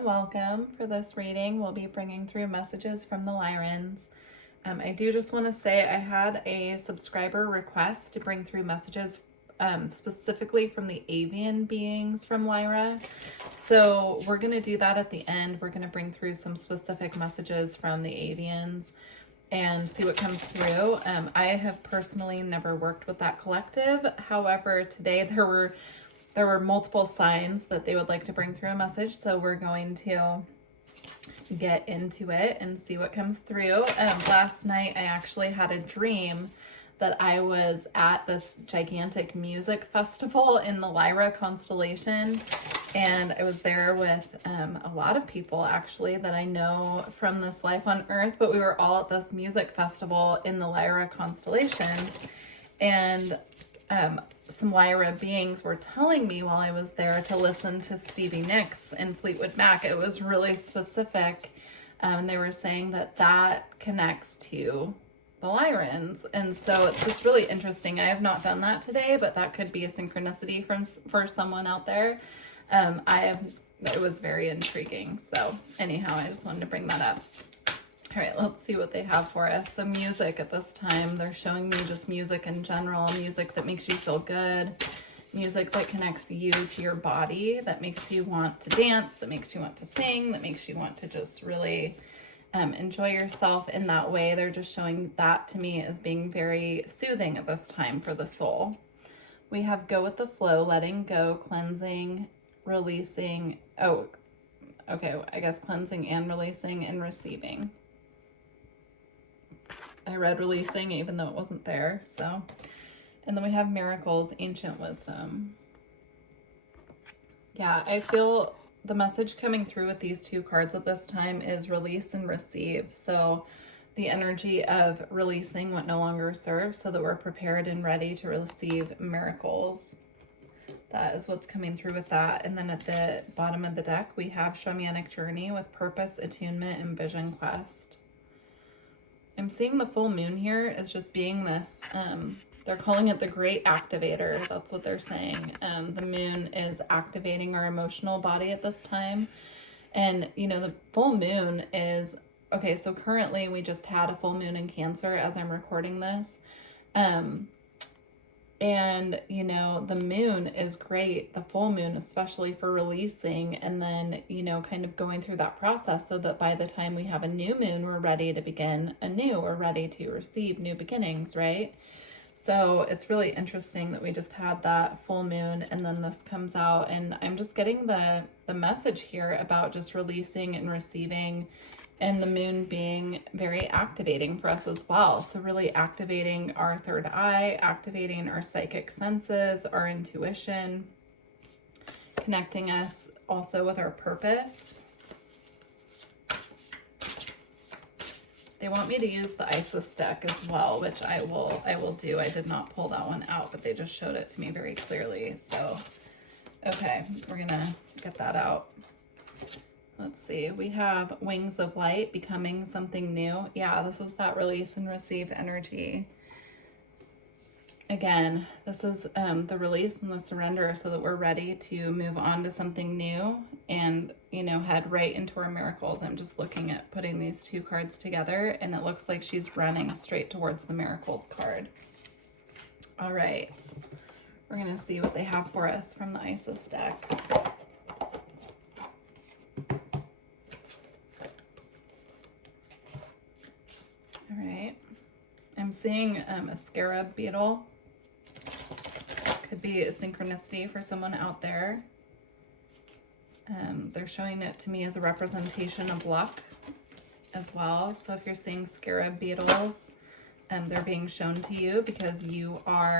and welcome. For this reading, we'll be bringing through messages from the Lyrans. I do just want to say I had a subscriber request to bring through messages specifically from the avian beings from Lyra. So we're going to do that at the end. We're going to bring through some specific messages from the avians and see what comes through. I have personally never worked with that collective. However, today there were multiple signs that they would like to bring through a message, so we're going to get into it and see what comes through. Last night I actually had a dream that I was at this gigantic music festival in the Lyra constellation, and I was there with a lot of people actually that I know from this life on Earth, but we were all at this music festival in the Lyra constellation, and some Lyra beings were telling me while I was there to listen to Stevie Nicks and Fleetwood Mac. It was really specific. They were saying that connects to the Lyrans. And so it's just really interesting. I have not done that today, but that could be a synchronicity for someone out there. It was very intriguing. So anyhow, I just wanted to bring that up. All right, let's see what they have for us. So music at this time, they're showing me just music in general, music that makes you feel good, music that connects you to your body, that makes you want to dance, that makes you want to sing, that makes you want to just really enjoy yourself in that way. They're just showing that to me as being very soothing at this time for the soul. We have go with the flow, letting go, cleansing, releasing. Oh, okay, I guess cleansing and releasing and receiving. I read releasing even though it wasn't there. So, and then we have miracles, ancient wisdom. Yeah, I feel the message coming through with these two cards at this time is release and receive. So the energy of releasing what no longer serves so that we're prepared and ready to receive miracles. That is what's coming through with that. And then at the bottom of the deck, we have shamanic journey with purpose, attunement, and vision quest. I'm seeing the full moon here as just being this, they're calling it the great activator. That's what they're saying. The moon is activating our emotional body at this time. And, you know, the full moon is, okay, so currently we just had a full moon in Cancer as I'm recording this. And, you know, the moon is great, the full moon, especially for releasing and then, you know, kind of going through that process so that by the time we have a new moon, we're ready to begin anew. We're ready to receive new beginnings, right? So it's really interesting that we just had that full moon and then this comes out, and I'm just getting the message here about just releasing and receiving, and the moon being very activating for us as well. So really activating our third eye, activating our psychic senses, our intuition, connecting us also with our purpose. They want me to use the Isis deck as well, which I will do. I did not pull that one out, but they just showed it to me very clearly. So, okay, we're gonna get that out. Let's see, we have wings of light, becoming something new. Yeah, this is that release and receive energy. Again, this is the release and the surrender so that we're ready to move on to something new and, you know, head right into our miracles. I'm just looking at putting these two cards together and it looks like she's running straight towards the miracles card. All right, we're gonna see what they have for us from the Isis deck. All right, I'm seeing a scarab beetle. Could be a synchronicity for someone out there. They're showing it to me as a representation of luck as well. So if you're seeing scarab beetles, they're being shown to you because your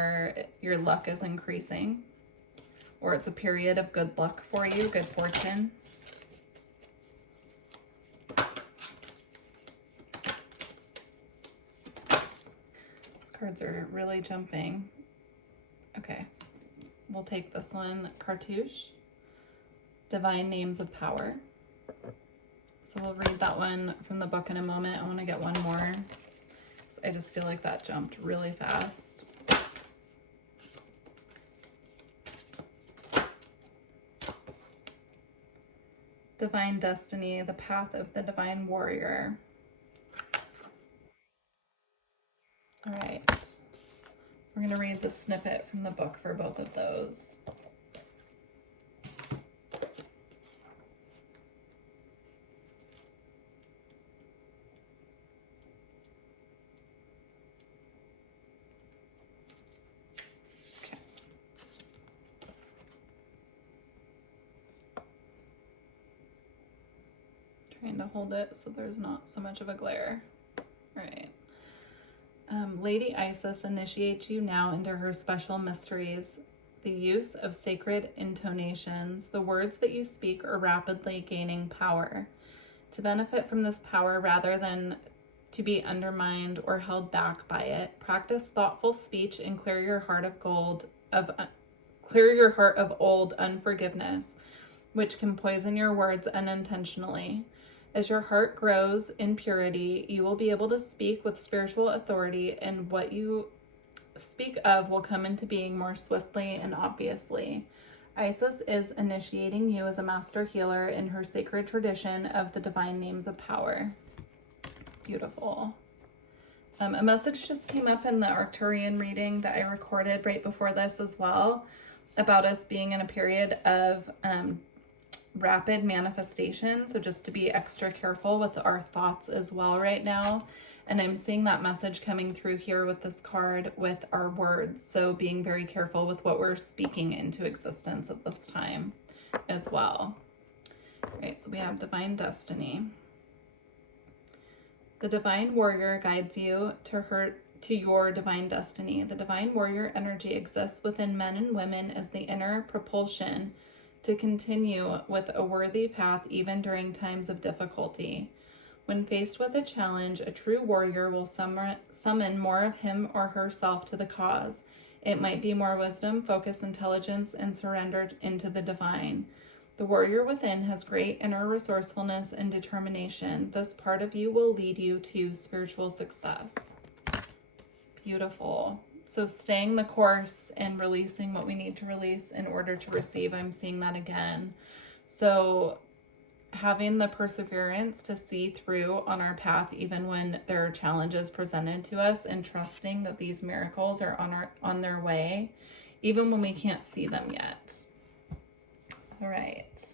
luck is increasing, or it's a period of good luck for you, good fortune. Cards are really jumping. Okay, we'll take this one, Cartouche, Divine Names of Power. So we'll read that one from the book in a moment. I want to get one more. I just feel like that jumped really fast. Divine Destiny, the path of the Divine Warrior. All right. We're going to read the snippet from the book for both of those. Trying to hold it so there's not so much of a glare. All right. Lady Isis initiates you now into her special mysteries. The use of sacred intonations, the words that you speak are rapidly gaining power. To benefit from this power rather than to be undermined or held back by it, practice thoughtful speech and clear your heart of old unforgiveness, which can poison your words unintentionally. As your heart grows in purity, you will be able to speak with spiritual authority, and what you speak of will come into being more swiftly and obviously. Isis is initiating you as a master healer in her sacred tradition of the divine names of power. Beautiful. A message just came up in the Arcturian reading that I recorded right before this as well, about us being in a period of rapid manifestation, so just to be extra careful with our thoughts as well right now. And I'm seeing that message coming through here with this card with our words, so being very careful with what we're speaking into existence at this time as well. Right, so we have Divine Destiny. The Divine Warrior guides you to your divine destiny. The Divine Warrior energy exists within men and women as the inner propulsion to continue with a worthy path even during times of difficulty. When faced with a challenge, a true warrior will summon more of him or herself to the cause. It might be more wisdom, focus, intelligence, and surrender into the divine. The warrior within has great inner resourcefulness and determination. This part of you will lead you to spiritual success. Beautiful. So staying the course and releasing what we need to release in order to receive. I'm seeing that again. So having the perseverance to see through on our path, even when there are challenges presented to us, and trusting that these miracles are on their way, even when we can't see them yet. All right.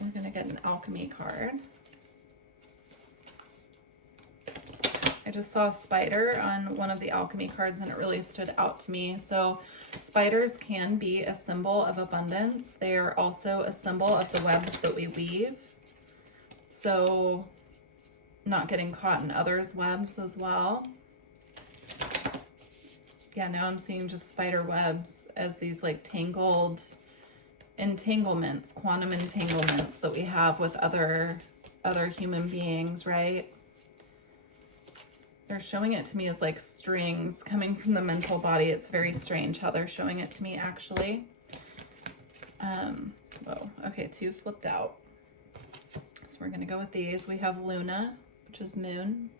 I'm going to get an alchemy card. I just saw a spider on one of the alchemy cards and it really stood out to me. So spiders can be a symbol of abundance. They are also a symbol of the webs that we weave. So not getting caught in others' webs as well. Yeah, now I'm seeing just spider webs as these like tangled entanglements, quantum entanglements that we have with other human beings, right? They're showing it to me as like strings coming from the mental body. It's very strange how they're showing it to me, actually. Whoa, okay, 2 flipped out. So we're going to go with these. We have Luna, which is moon.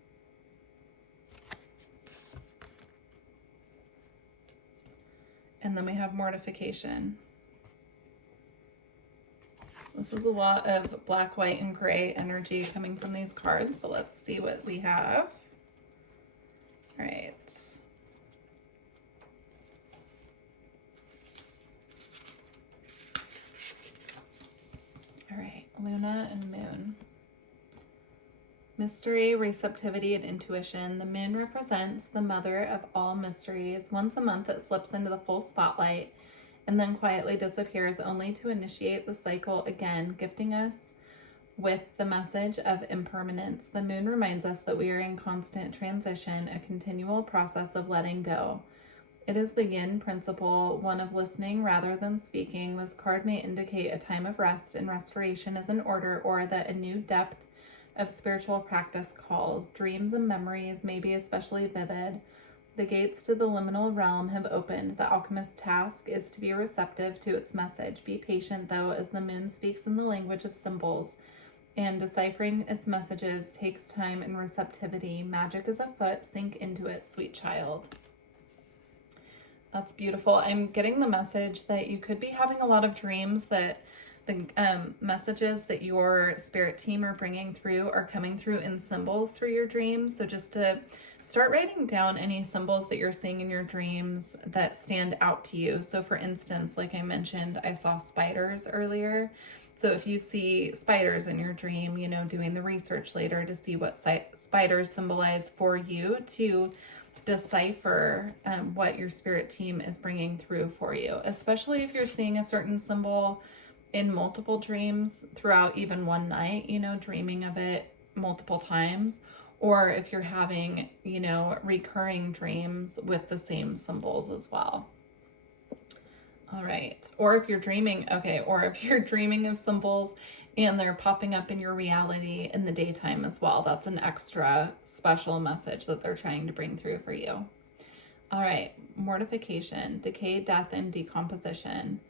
And then we have mortification. This is a lot of black, white, and gray energy coming from these cards, but let's see what we have. All right. All right, Luna and Moon. Mystery, receptivity, and intuition. The moon represents the mother of all mysteries. Once a month, it slips into the full spotlight and then quietly disappears, only to initiate the cycle again, gifting us with the message of impermanence. The moon reminds us that we are in constant transition, a continual process of letting go. It is the yin principle, one of listening rather than speaking. This card may indicate a time of rest and restoration is in order, or that a new depth of spiritual practice calls. Dreams and memories may be especially vivid. The gates to the liminal realm have opened. The alchemist's task is to be receptive to its message. Be patient, though, as the moon speaks in the language of symbols, and deciphering its messages takes time and receptivity. Magic is afoot. Sink into it, sweet child. That's beautiful. I'm getting the message that you could be having a lot of dreams that The messages that your spirit team are bringing through are coming through in symbols through your dreams. So just to start writing down any symbols that you're seeing in your dreams that stand out to you. So for instance, like I mentioned, I saw spiders earlier. So if you see spiders in your dream, you know, doing the research later to see what spiders symbolize for you, to decipher what your spirit team is bringing through for you, especially if you're seeing a certain symbol in multiple dreams throughout even one night, you know, dreaming of it multiple times, or if you're having, you know, recurring dreams with the same symbols as well. All right. Or if you're dreaming, or if you're dreaming of symbols and they're popping up in your reality in the daytime as well, that's an extra special message that they're trying to bring through for you. All right. Mortification, decay, death, and decomposition.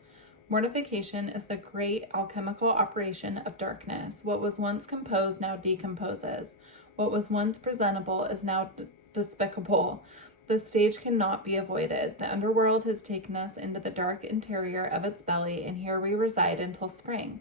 Mortification is the great alchemical operation of darkness. What was once composed now decomposes. What was once presentable is now despicable. The stage cannot be avoided. The underworld has taken us into the dark interior of its belly, and here we reside until spring.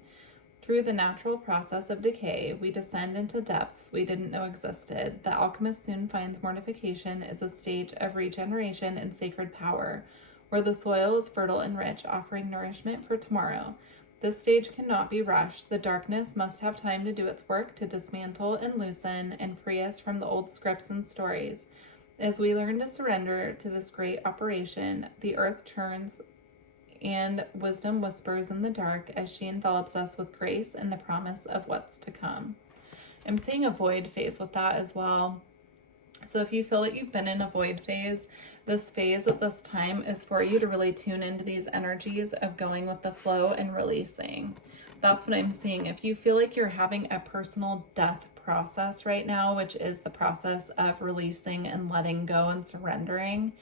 Through the natural process of decay, we descend into depths we didn't know existed. The alchemist soon finds mortification is a stage of regeneration and sacred power, where the soil is fertile and rich, offering nourishment for tomorrow. This stage cannot be rushed. The darkness must have time to do its work to dismantle and loosen and free us from the old scripts and stories. As we learn to surrender to this great operation, the earth churns and wisdom whispers in the dark as she envelops us with grace and the promise of what's to come. I'm seeing a void phase with that as well. So if you feel that you've been in a void phase, this phase at this time is for you to really tune into these energies of going with the flow and releasing. That's what I'm seeing. If you feel like you're having a personal death process right now, which is the process of releasing and letting go and surrendering,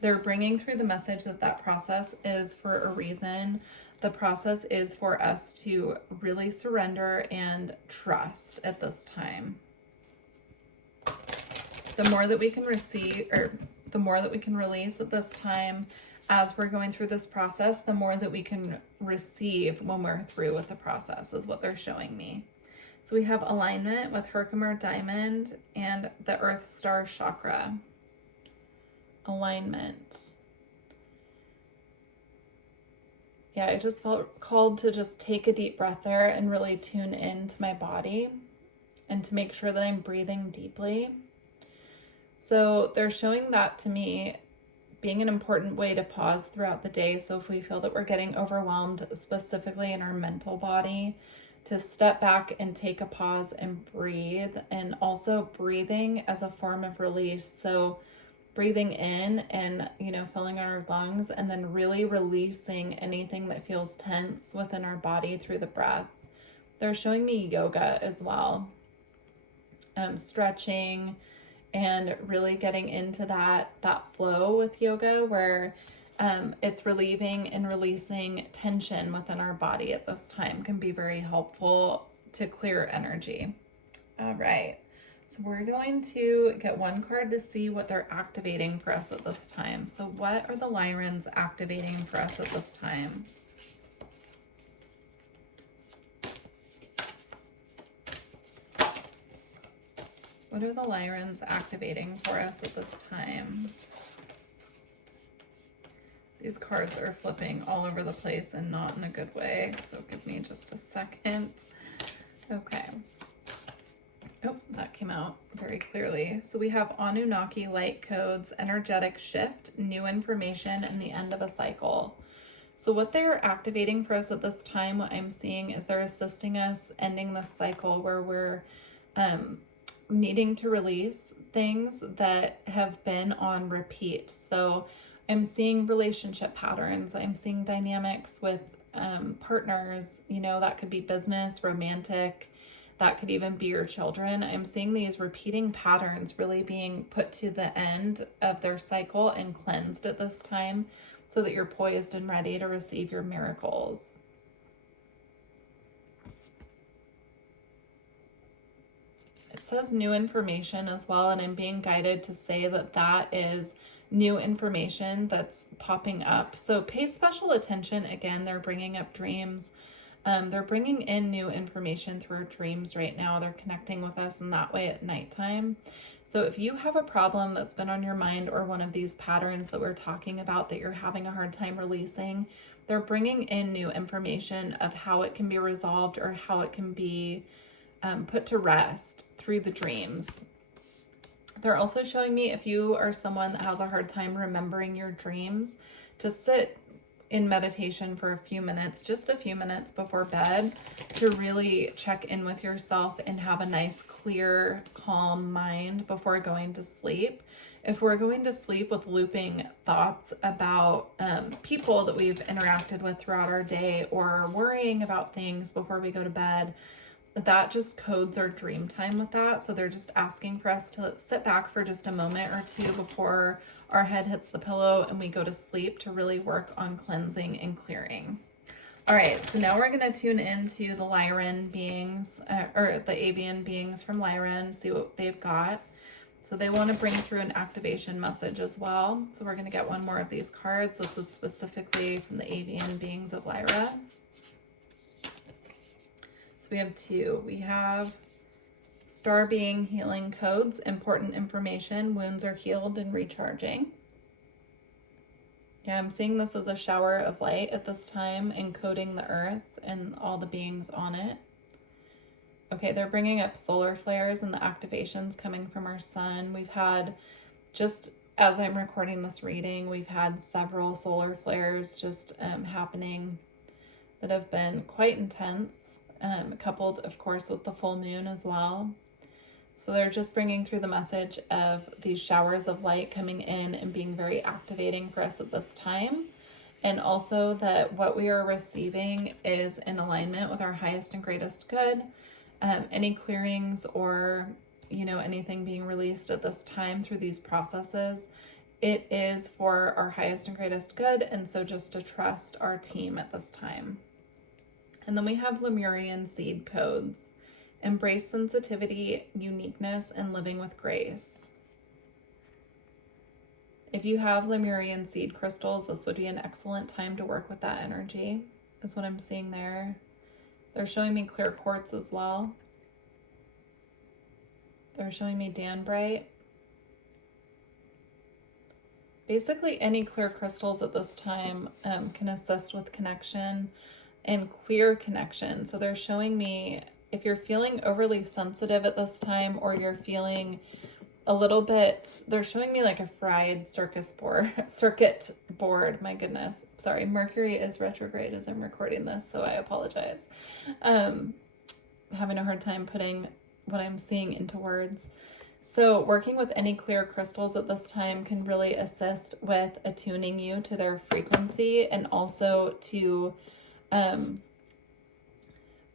they're bringing through the message that that process is for a reason. The process is for us to really surrender and trust at this time. The more that we can receive, or the more that we can release at this time as we're going through this process, the more that we can receive when we're through with the process, is what they're showing me. So we have alignment with Herkimer Diamond and the Earth Star Chakra. Alignment. Yeah, I just felt called to just take a deep breath there and really tune into my body and to make sure that I'm breathing deeply. So they're showing that to me being an important way to pause throughout the day. So if we feel that we're getting overwhelmed, specifically in our mental body, to step back and take a pause and breathe, and also breathing as a form of release. So breathing in and, you know, filling our lungs, and then really releasing anything that feels tense within our body through the breath. They're showing me yoga as well. Stretching and really getting into that flow with yoga where it's relieving and releasing tension within our body at this time can be very helpful to clear energy. All right. So we're going to get one card to see what they're activating for us at this time. So what are the Lyrans activating for us at this time? What are the Lyrans activating for us at this time? These cards are flipping all over the place and not in a good way. So give me just a second. Okay. Oh, that came out very clearly. So we have Anunnaki light codes, energetic shift, new information, and the end of a cycle. So what they're activating for us at this time, what I'm seeing is they're assisting us ending this cycle where we're needing to release things that have been on repeat. So I'm seeing relationship patterns. I'm seeing dynamics with partners, you know, that could be business, romantic, that could even be your children. I'm seeing these repeating patterns really being put to the end of their cycle and cleansed at this time so that you're poised and ready to receive your miracles. It says new information as well, and I'm being guided to say that that is new information that's popping up. So pay special attention. Again, they're bringing up dreams. They're bringing in new information through our dreams right now. They're connecting with us in that way at nighttime. So if you have a problem that's been on your mind, or one of these patterns that we're talking about that you're having a hard time releasing, they're bringing in new information of how it can be resolved, or how it can be put to rest through the dreams. They're also showing me, if you are someone that has a hard time remembering your dreams, to sit in meditation for a few minutes, just a few minutes before bed, to really check in with yourself and have a nice, clear, calm mind before going to sleep. If we're going to sleep with looping thoughts about people that we've interacted with throughout our day, or worrying about things before we go to bed, that just codes our dream time with that. So they're just asking for us to sit back for just a moment or two before our head hits the pillow and we go to sleep, to really work on cleansing and clearing. All right, so now we're going to tune into the Lyran beings, or the avian beings from Lyran, see what they've got. So they want to bring through an activation message as well. So we're going to get one more of these cards. This is specifically from the avian beings of Lyra. We have two. We have Star Being Healing Codes, important information, wounds are healed and recharging. Yeah, I'm seeing this as a shower of light at this time, encoding the earth and all the beings on it. Okay, they're bringing up solar flares and the activations coming from our sun. We've had, just as I'm recording this reading, we've had several solar flares just happening that have been quite intense. Coupled, of course, with the full moon as well. So they're just bringing through the message of these showers of light coming in and being very activating for us at this time. And also that what we are receiving is in alignment with our highest and greatest good. Any clearings or, anything being released at this time through these processes, it is for our highest and greatest good. And so just to trust our team at this time. And then we have Lemurian seed codes. Embrace sensitivity, uniqueness, and living with grace. If you have Lemurian seed crystals, this would be an excellent time to work with that energy, is what I'm seeing there. They're showing me clear quartz as well. They're showing me danbrite. Basically, any clear crystals at this time can assist with connection and clear connection. So they're showing me, if you're feeling overly sensitive at this time, or you're feeling a little bit, they're showing me like a fried circuit board. My goodness. Sorry, Mercury is retrograde as I'm recording this, so I apologize. Having a hard time putting what I'm seeing into words. So working with any clear crystals at this time can really assist with attuning you to their frequency, and also to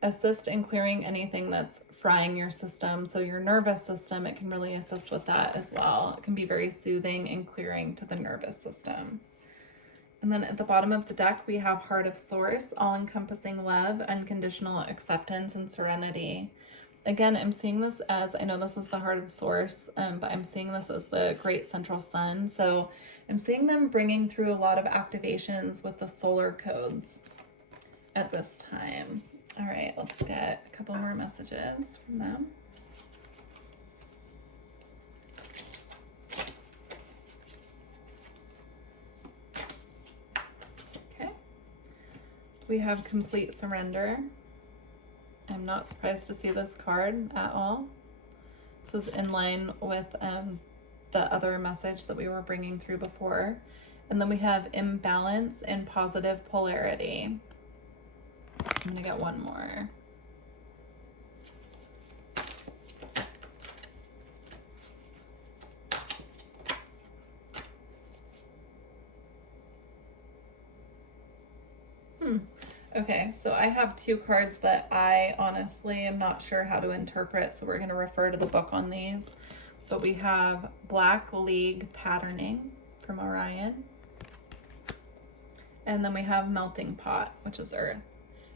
assist in clearing anything that's frying your system. So your nervous system, it can really assist with that as well. It can be very soothing and clearing to the nervous system. And then at the bottom of the deck, we have Heart of Source, all-encompassing love, unconditional acceptance, and serenity. Again, I'm seeing this as, I know this is the Heart of Source, but I'm seeing this as the Great Central Sun. So I'm seeing them bringing through a lot of activations with the solar codes at this time. All right, let's get a couple more messages from them. Okay. We have complete surrender. I'm not surprised to see this card at all. This is in line with the other message that we were bringing through before. And then we have imbalance and positive polarity. I'm going to get one more. Okay, so I have two cards that I honestly am not sure how to interpret, so we're going to refer to the book on these. But we have Black League Patterning from Orion. And then we have Melting Pot, which is Earth.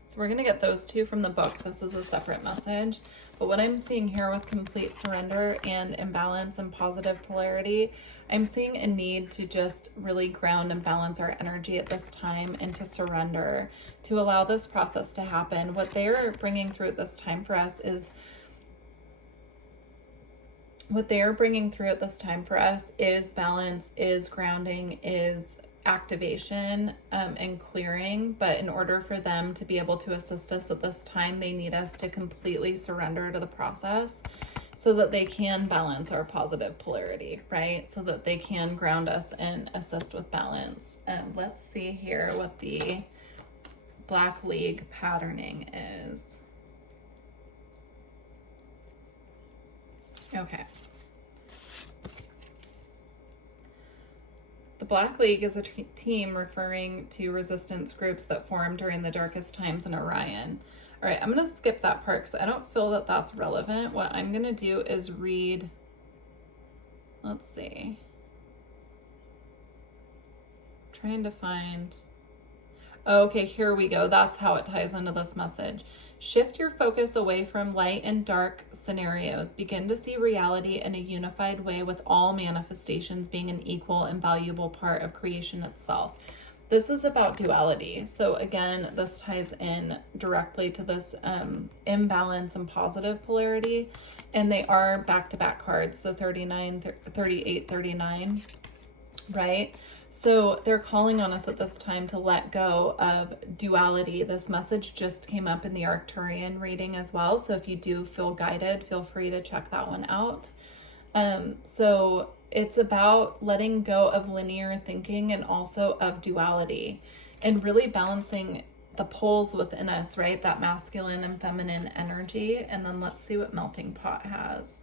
So we're going to get those two from the book. This is a separate message. But what I'm seeing here with complete surrender and imbalance and positive polarity, I'm seeing a need to just really ground and balance our energy at this time and to surrender, to allow this process to happen. What they're bringing through at this time for us is balance, is grounding, is activation, and clearing. But in order for them to be able to assist us at this time, they need us to completely surrender to the process so that they can balance our positive polarity, right? So that they can ground us and assist with balance. Let's see here what the Black League patterning is. Okay. The Black League is a team referring to resistance groups that formed during the darkest times in Orion. All right, I'm going to skip that part because I don't feel that that's relevant. What I'm going to do is read, let's see. Trying to find, okay, here we go. That's how it ties into this message. Shift your focus away from light and dark scenarios. Begin to see reality in a unified way, with all manifestations being an equal and valuable part of creation itself. This is about duality. So again, this ties in directly to this imbalance and positive polarity. And they are back-to-back cards. So 39, 38, 39, right? So they're calling on us at this time to let go of duality. This message just came up in the Arcturian reading as well. So if you do feel guided, feel free to check that one out. So it's about letting go of linear thinking and also of duality and really balancing the poles within us, right? That masculine and feminine energy. And then let's see what Melting Pot has.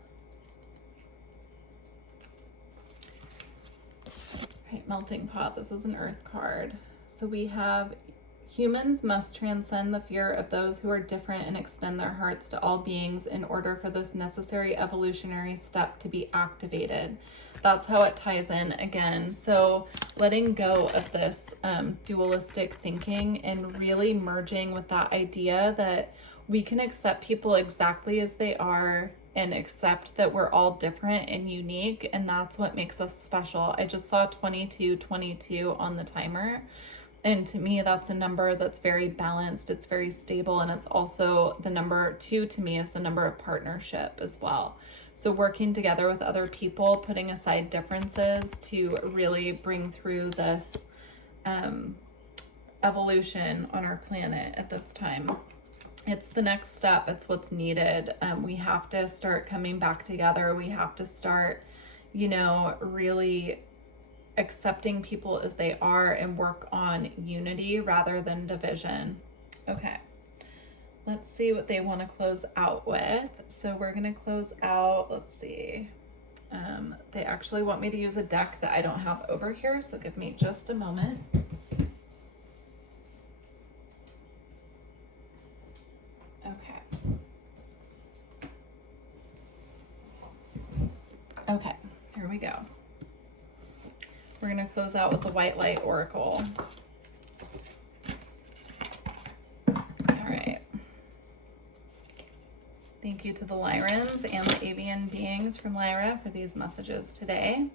Right, Melting Pot, this is an earth card. So we have humans must transcend the fear of those who are different and extend their hearts to all beings in order for this necessary evolutionary step to be activated. That's how it ties in again. So letting go of this dualistic thinking and really merging with that idea that we can accept people exactly as they are and accept that we're all different and unique, and that's what makes us special. I just saw 2222 on the timer, and to me that's a number that's very balanced, it's very stable, and it's also the number 2 to me is the number of partnership as well. So working together with other people, putting aside differences to really bring through this evolution on our planet at this time. It's the next step. It's what's needed. We have to start coming back together. We have to start, really accepting people as they are and work on unity rather than division. Okay. Let's see what they want to close out with. So we're going to close out, let's see. They actually want me to use a deck that I don't have over here. So give me just a moment. Okay, here we go. We're going to close out with the White Light Oracle. All right. Thank you to the Lyrans and the avian beings from Lyra for these messages today.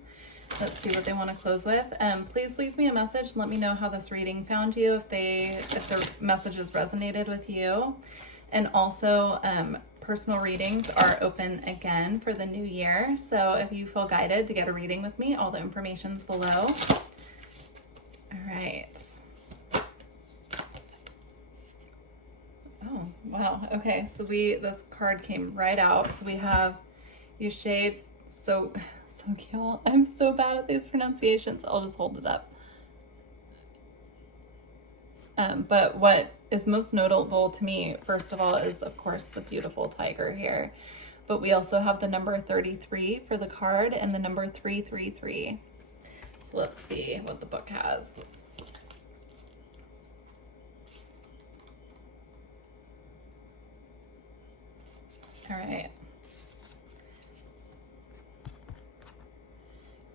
Let's see what they want to close with. Please leave me a message and let me know how this reading found you, if the messages resonated with you. And also, personal readings are open again for the new year. So if you feel guided to get a reading with me, all the information's below. All right. Oh, wow. Okay. So this card came right out. So we have Yushade. So cute. I'm so bad at these pronunciations. I'll just hold it up. But what is most notable to me, first of all, is of course the beautiful tiger here. But we also have the number 33 for the card and the number 333. So let's see what the book has. All right.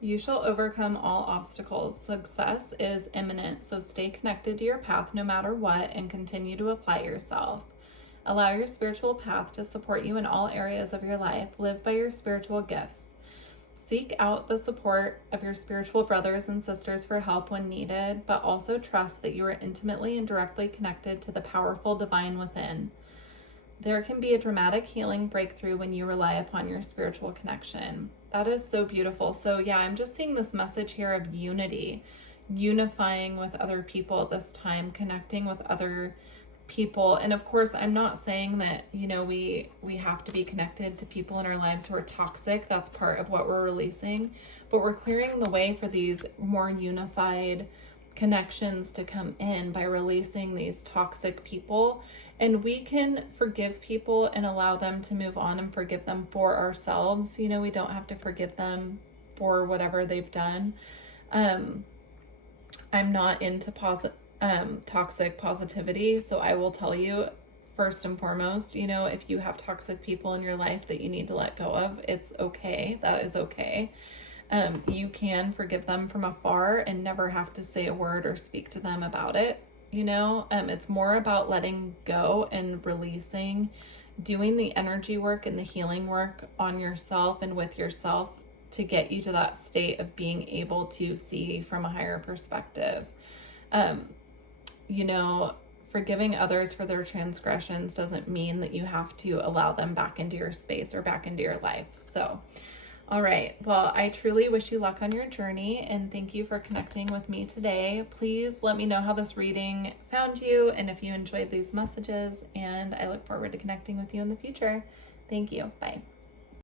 You shall overcome all obstacles. Success is imminent, so stay connected to your path no matter what and continue to apply yourself. Allow your spiritual path to support you in all areas of your life. Live by your spiritual gifts. Seek out the support of your spiritual brothers and sisters for help when needed, but also trust that you are intimately and directly connected to the powerful divine within. There can be a dramatic healing breakthrough when you rely upon your spiritual connection. That is so beautiful. So yeah, I'm just seeing this message here of unity, unifying with other people at this time, connecting with other people. And of course, I'm not saying that, you know, we have to be connected to people in our lives who are toxic. That's part of what we're releasing, but we're clearing the way for these more unified connections to come in by releasing these toxic people. And we can forgive people and allow them to move on and forgive them for ourselves. You know, we don't have to forgive them for whatever they've done. I'm not into toxic positivity, so I will tell you, first and foremost, you know, if you have toxic people in your life that you need to let go of, it's okay. That is okay. You can forgive them from afar and never have to say a word or speak to them about it. You know, it's more about letting go and releasing, doing the energy work and the healing work on yourself and with yourself to get you to that state of being able to see from a higher perspective. You know, forgiving others for their transgressions doesn't mean that you have to allow them back into your space or back into your life. So, all right. Well, I truly wish you luck on your journey and thank you for connecting with me today. Please let me know how this reading found you and if you enjoyed these messages, and I look forward to connecting with you in the future. Thank you. Bye.